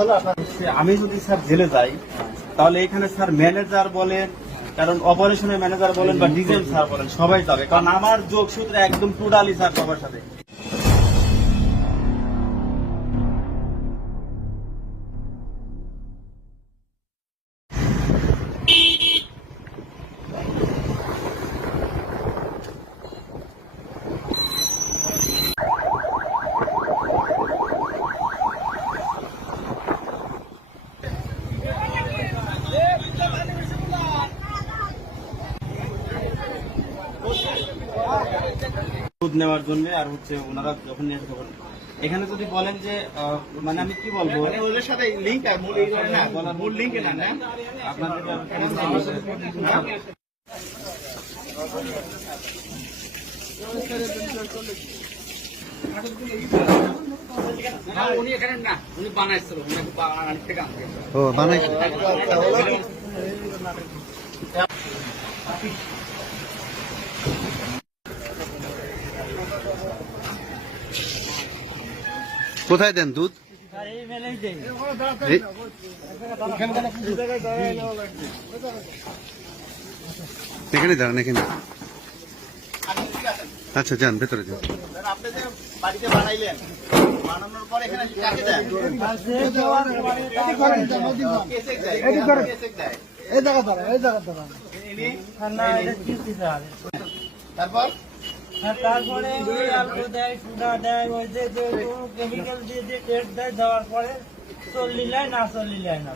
হলো আপনার আমি যদি স্যার জেলে যাই, তাহলে এখানে স্যার ম্যানেজার বলেন, কারণ অপারেশনের ম্যানেজার বলেন বা ডিজেল স্যার বলেন, সবাই যাবে। কারণ আমার যোগসূত্র একদম টোটালি স্যার সবার সাথে। দুধ নেওয়ার জন্য আর হচ্ছে ওনারা যখন নিয়ে তখন। এখানে যদি বলেন যে আহ, মানে আমি কি বলব? মানে ওদের সাথে লিঙ্ক আর মূল এই করে না বলার মূল লিঙ্কে না না? আপনাদের উনি এখানে না উনি বানাইছিল ও কোথায় দেন দুধ? এখানে দাঁড়ান এখানে। আচ্ছা যান ভেতরে যান। তারপর? তারপরে ওই আলু দেয় সুদা দেয় ওই যে কেমিক্যাল দিয়ে যে টেস্ট দেয় দেওয়ার পরে চল্লিশ না চল্লিশ না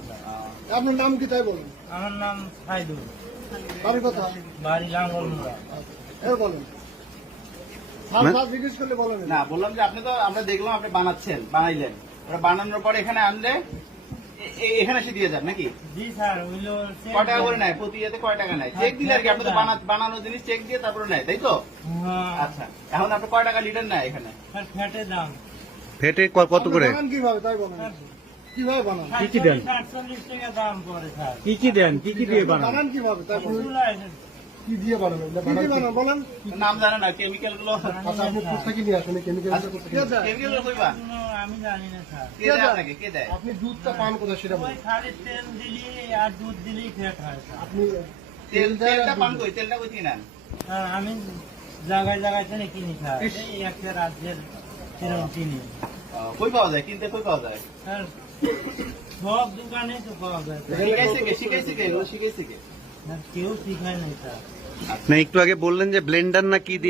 আপনার নাম কি তাই বলুন? আমার নাম সাইদুল। বাড়ির কথা? বাড়ি এর বলেন। স্যার স্যার জিজ্ঞেস করলে বলেন। না বললাম যে আপনি তো আমরা দেখলাম আপনি বানাচ্ছেন বানাইলেন। বানানোর পর এখানে আনলে এখানে এসে দিয়ে যান নাকি? জি স্যার হইল কয় টাকা করে নেয়? প্রতি ইয়েতে কয় টাকা নেয়? চেক দিলে আর কি আপনি তো বানানো জিনিস চেক দিয়ে তারপরে নেয় তাই তো? হ্যাঁ। আচ্ছা এখন আপনি কয় টাকা লিটার নেয় এখানে? স্যার ফ্যাটের দাম। ফেটে কত করে? কীভাবে? তাই বলেন কীভাবে বানান? কি কি দেন? টাকা দাম পড়ে স্যার। কি কি দেন? কি কি দিয়ে বানান? বানান কীভাবে? তাই বলুন চুলায় কি দিয়ে বানান? কি দিয়ে বানান বলেন। নাম জানে না কেমিক্যালগুলো। আচ্ছা আপনি কোথা নিয়ে আসেন? কেমিক্যাল কেমিক্যাল কইবা? আমি জানি না স্যার। কে দেয় আপনাকে? কে দেয়? আপনি দুধটা পান সেটা ওই বলুন তেল দিলি আর দুধ দিলি ফ্যাট হয় আপনি তেল তেলটা পান কই? তেলটা কই থেকে নেন? আমি জায়গায় জায়গায় কিনি স্যার। এই একটা রাজ্যের কিরম কিনি। কই পাওয়া যায়? কিনতে কই পাওয়া যায়? স্যার সব দোকানে তো পাওয়া যায়। শিখাইছে কে? শিখাইছে কে? এগুলো শিখাইছে কে? স্যার, কেউ শিখায় নাই স্যার না একটু আগে বললেন যে ব্লেন্ডার না কি দিয়ে